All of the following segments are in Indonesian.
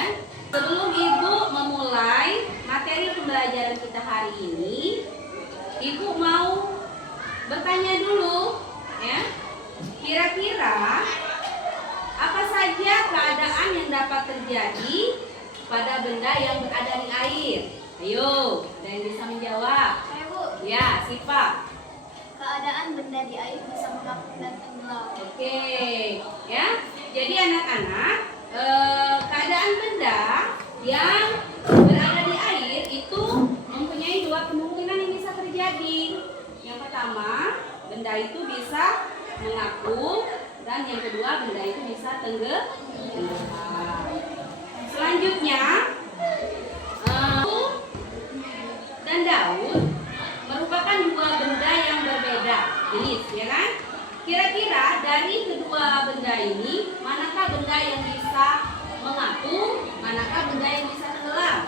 ya. Sebelum Ibu memulai materi pembelajaran kita hari ini, Ibu mau bertanya dulu, ya. Kira-kira apa saja keadaan yang dapat terjadi pada benda yang berada di air? Ayo, ada yang bisa menjawab? Saya Bu, Ya, Sipa. keadaan benda di air bisa mengapung dan tenggelam. Oke, ya. Jadi anak-anak, keadaan benda yang berada di air itu mempunyai dua kemungkinan yang bisa terjadi. Yang pertama, benda itu bisa mengapung, dan yang kedua, benda itu bisa tenggelam. Selanjutnya, dan daun merupakan dua benda yang berbeda jenis, ya kan? Kira-kira dari kedua benda ini, manakah benda yang bisa mengapung, manakah benda yang bisa tenggelam?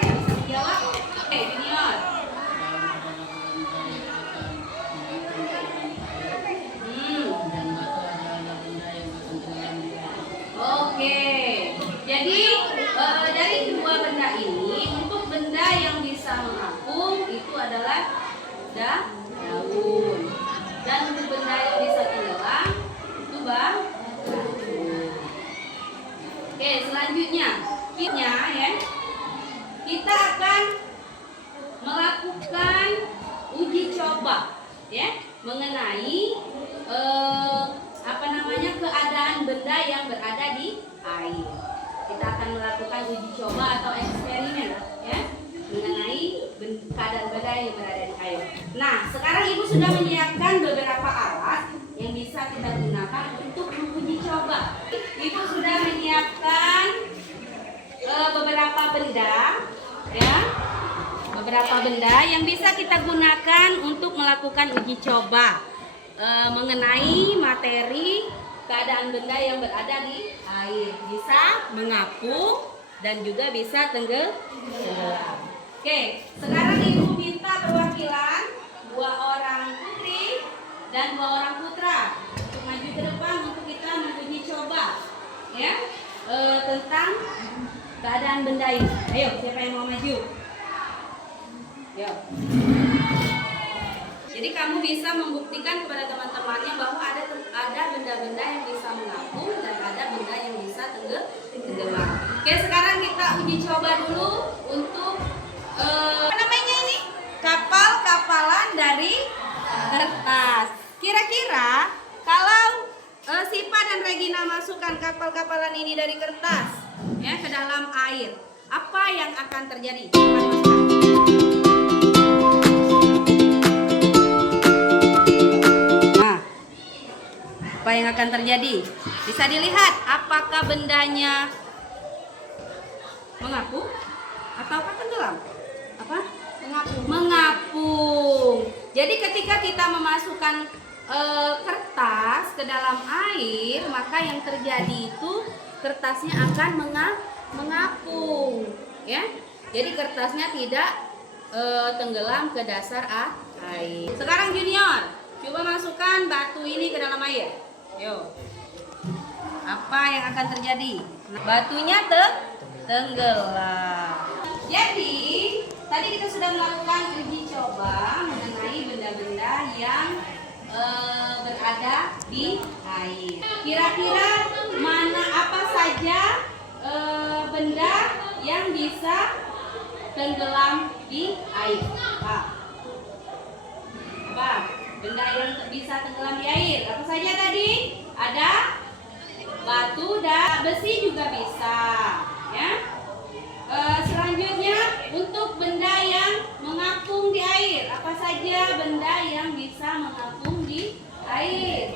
Yang bisa dijawab? Oke, junior. Oke, jadi dari kedua benda ini, untuk benda yang bisa mengapung itu adalah daun, dan untuk benda yang bisa tenggelam itu batu. Oke, selanjutnya kita akan melakukan uji coba, ya, mengenai keadaan benda yang berada di air. Kita akan melakukan uji coba atau eksperimen, ya, mengenai keadaan benda yang berada di air. Nah, sekarang Ibu sudah menyiapkan beberapa alat yang bisa kita gunakan untuk menguji coba. Ibu sudah menyiapkan beberapa benda, ya, beberapa benda yang bisa kita gunakan untuk melakukan uji coba mengenai materi keadaan benda yang berada di air, bisa mengapung dan juga bisa tenggelam. Oke, sekarang Ibu minta perwakilan 2 orang putri dan 2 orang putra untuk maju ke depan untuk kita menguji coba, ya, tentang keadaan benda ini. Ayo, siapa yang mau maju? Ayo. Jadi kamu bisa membuktikan kepada teman-temannya bahwa ada benda-benda yang bisa mengapung dan ada benda yang bisa tenggelam. Oke, sekarang kita uji coba dulu untuk apa namanya ini? Kapal-kapalan dari kertas. Kira-kira kalau Sipa dan Regina masukkan kapal-kapalan ini dari kertas, ya, ke dalam air, apa yang akan terjadi? Apa yang akan terjadi? Bisa dilihat apakah bendanya mengapung ataukah tenggelam? Apa? Mengapung. Jadi ketika kita memasukkan kertas ke dalam air, maka yang terjadi itu kertasnya akan mengapung, ya. Jadi kertasnya tidak tenggelam ke dasar air. Sekarang junior, coba masukkan batu ini ke dalam air. Yo. Apa yang akan terjadi? Batunya tenggelam. Jadi, tadi kita sudah melakukan uji coba mengenai benda-benda yang berada di air. Kira-kira apa saja benda yang bisa tenggelam di air? Apa? Benda yang bisa tenggelam di air. Apa saja tadi? Ada batu dan besi juga bisa, ya. Selanjutnya untuk benda yang mengapung di air. Apa saja benda yang bisa mengapung di air?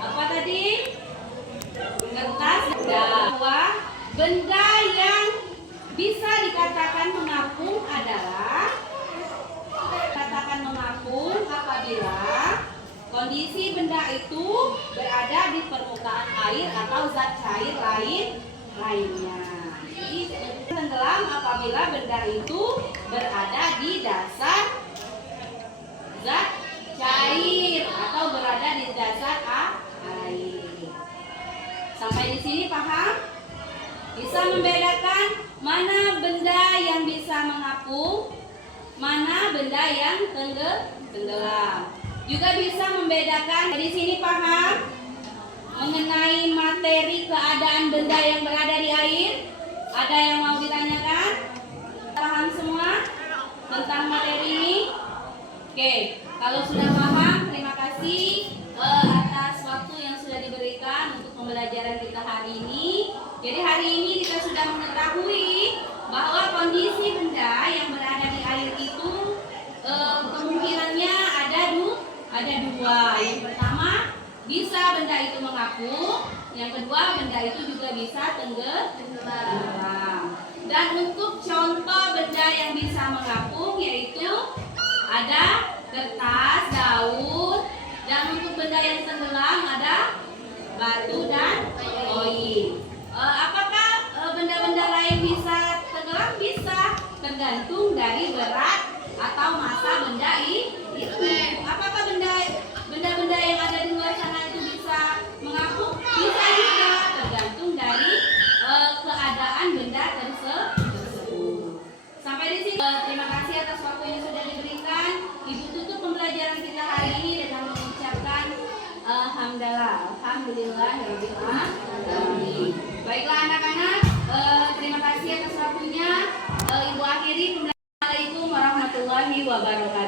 Apa tadi? Kertas. Bahwa benda yang bisa dikatakan mengapung adalah apabila kondisi benda itu berada di permukaan air atau zat cair lainnya. Jadi tenggelam apabila benda itu berada di dasar zat cair atau berada di dasar air. Sampai di sini paham? Bisa membedakan mana benda yang bisa mengapung, mana benda yang tenggelam. Juga bisa membedakan, di sini paham mengenai materi keadaan benda yang berada di air? Ada yang mau ditanyakan? Paham semua tentang materi ini? Oke, kalau sudah paham, terima kasih atas waktu yang sudah diberikan untuk pembelajaran kita hari ini. Jadi hari ini kita sudah mengetahui bahwa kondisi benda yang berada di air itu kemungkinannya ada dua. Yang pertama, bisa benda itu mengapung. Yang kedua, benda itu juga bisa tenggelam. Dan untuk contoh benda yang bisa mengapung yaitu ada kertas, daun. Dan untuk benda yang tenggelam ada batu dan koin. Apakah benda-benda lain bisa tenggelam? Bisa, tergantung dari berat atau massa benda itu. Apakah benda-benda yang ada di luar sana itu bisa mengapung? Bisa juga, tergantung dari keadaan benda tersebut. Sampai di sini. Terima kasih atas waktu yang sudah diberikan. Ibu tutup pembelajaran kita hari ini dengan mengucapkan alhamdulillah alamin. Baiklah anak-anak, terima kasih atas waktunya. Ibu akhiri pembelajaran. Assalamualaikum warahmatullahi wabarakatuh.